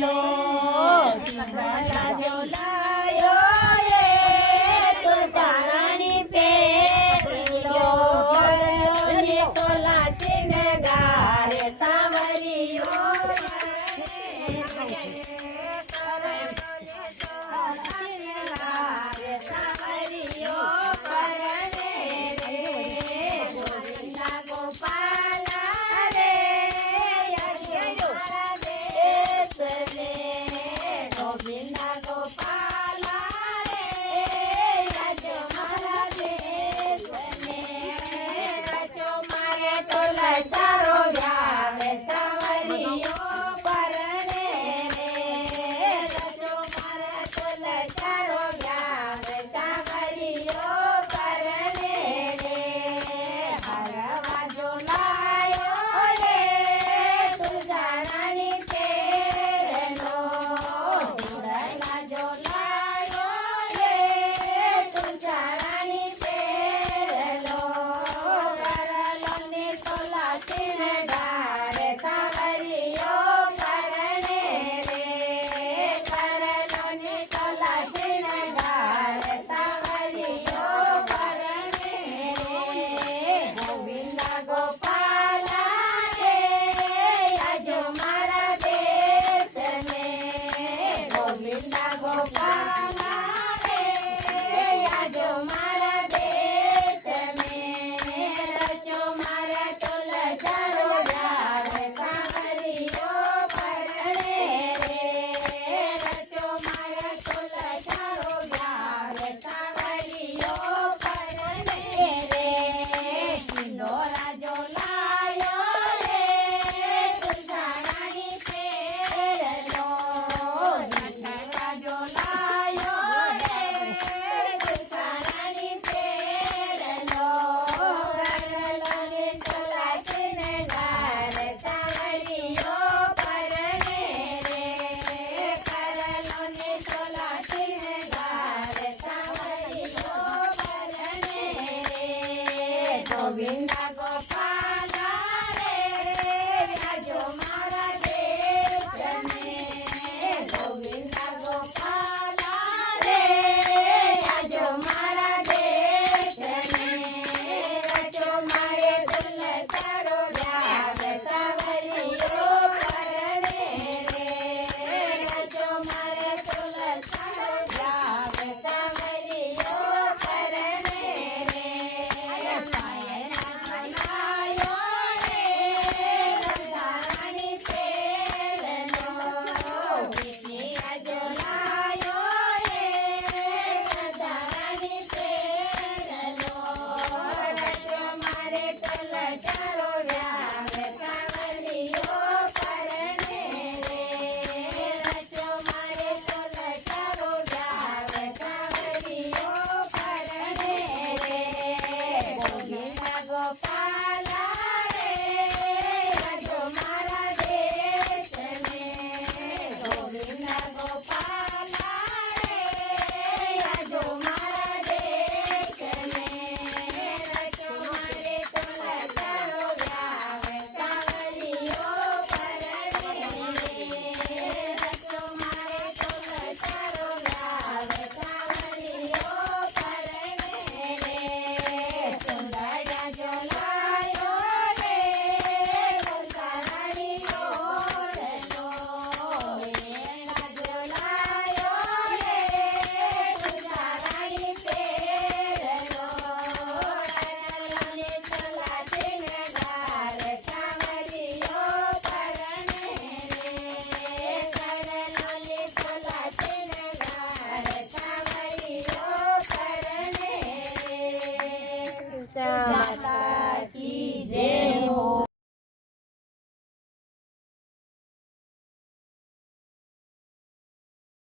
લો સુંદરા જોલાયો રે તુલસા રાણી પહેરેલો ને સોલા સિંગાર સાવરિયો સારો ગાવે સાવરિયો પરણે રે રચો મારા તોલ સારો ગાવે સાવરિયો પરણે રે હરવા જોલાયો રે તુલસા રાણી પહેરેલો સુરલા જોલાયો રે તુલસા રાણી પહેરેલો સોલા સિંગાર સાવરિયો પરણે રે કરલો ને સોલા સિંગાર સાવરિયો પરણે રે ગોવિંદ ગોપાલ રે આજો મારા દેશને ગોવિંદ ગોપાલ રે આજો મારા દેશને રચો મારા સારો ગાવે સાવરિયો પરણે રે રચો મારા તોલ સારો ગાવે સાવરિયો પરણે રે સિંદોરા જોલાયો રે તુલસા રાણી પહેરેલો સિંદોરા જોલાયો રે તુલસા રાણી પહેરેલો કરલો ને સોલા સિંગાર સાવરિયો પરણે રે કરલો ને સોલા સિંગાર સાવરિયો પરણે રે ગોવિંદ ગોપાલ રે આજો મારા દેશને ગોવિંદ ગોપાલ રે આજો મારા દેશને રચો મારે તોલ સારો ગાવે સાવરિયો પરણે રે રચો મારે તોલ સારો ગાવે સાવરિયો પરણે રે પાયણાયો રે તુલસા રાણી પહેરેલો વિજયા જોલાયો રે તુલસા રાણી પહેરેલો રચો મારે તોલ સારો ગાવે સાવરિયો પરણે રે રચો મારે તોલ સારો ગાવે સાવરિયો પરણે રે ગોવિંદ ગોપાલ રે આજો મારા દેશને ગોવિંદ ગોપાલ રે આજો મારા દેશને રચો મારે તોલ સારો ગાવે સાવરિયો પરણે રે રચો મારે તોલ સારો ગાવે સાવરિયો પરણે રે સુંદરા જોલાયો રે તુલસા રાણી ઓળનો વેણા જોલાયો રે તુલસા રાણી પહેરેલો કરલો ને સોલા સિંગાર સાવરિયો પરણે રે કરલો ને સોલા સિંગાર સાવરિયો પરણે રે માતા કી જય।